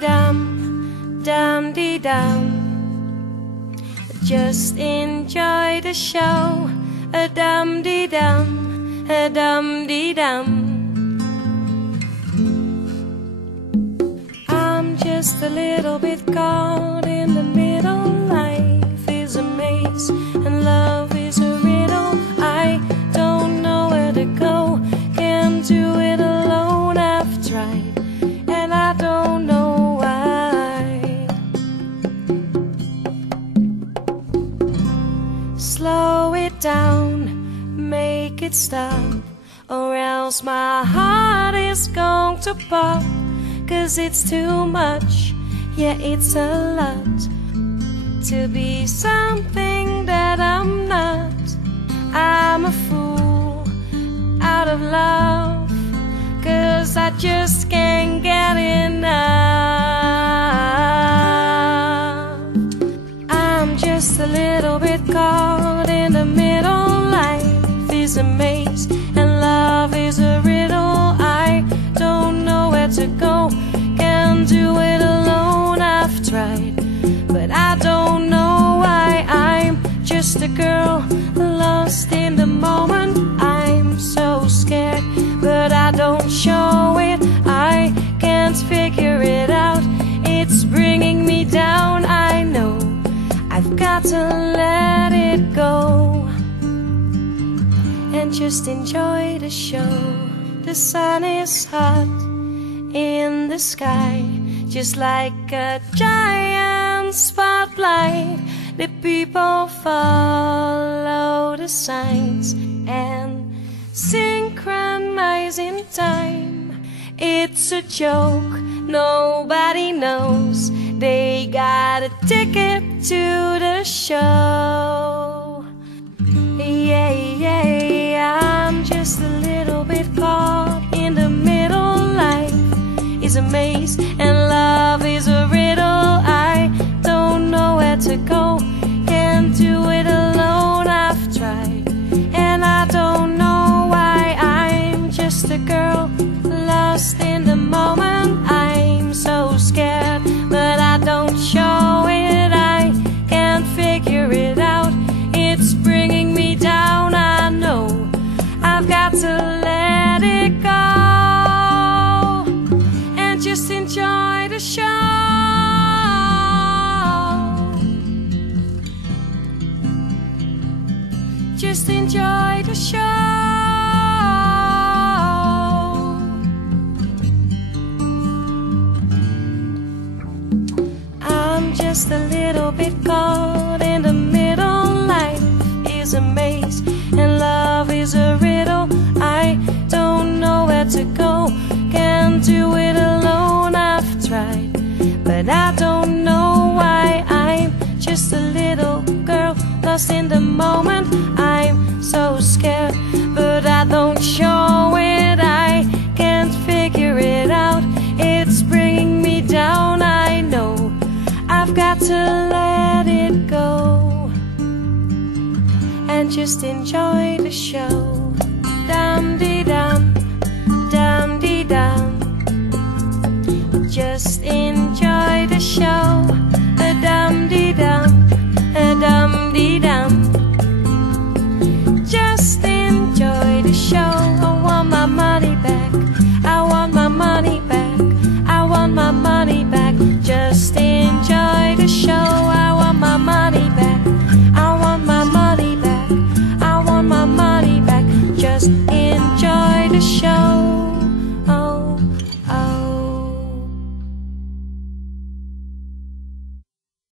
dum, dum dee dum. Just enjoy the show. A dum dee dum, a dum dee dum. I'm just a little bit caught in the middle. Life is a maze and love is a riddle. I don't know where to go, can't do it alone. I've tried and I don't know why. Slow it down, make it stop, or else my heart is going to pop. 'Cause it's too much, yeah, it's a lot to be something that I'm not. I'm a fool out of love, 'cause I just can't get enough. I'm just a little bit caught in the middle. Life is a maze and love is a riddle. I don't know where to go, can't do it alone. I've tried, but I don't know why. I'm just a girl lost in the moment. I'm so scared, but I don't show it. I can't figure it out, it's bringing me down. I know I've got to let it go and just enjoy the show. The sun is hot in the sky, just like a giant spotlight. The people follow the signs and synchronize in time. It's a joke, nobody knows they got a ticket to the show. Yeah, yeah, I'm just a little bit caught in the middle. Life is a maze and love is a riddle. I don't know where to go, can't do it alone. I've tried and I don't know why. I'm just a girl lost in the moment. I'm so scared, but I don't show it. I can't figure it out, it's bringing me down. I know I've got to let it go and just enjoy the show. Just enjoy the show. I'm just a little bit caught in the middle. Life is a maze and love is a riddle. I don't know where to go, can't do it alone. I've tried, but I don't know why. I'm just a little girl lost in the moment. I'm so scared, but I don't show it. I can't figure it out, it's bringing me down. I know I've got to let it go and just enjoy the show. Dum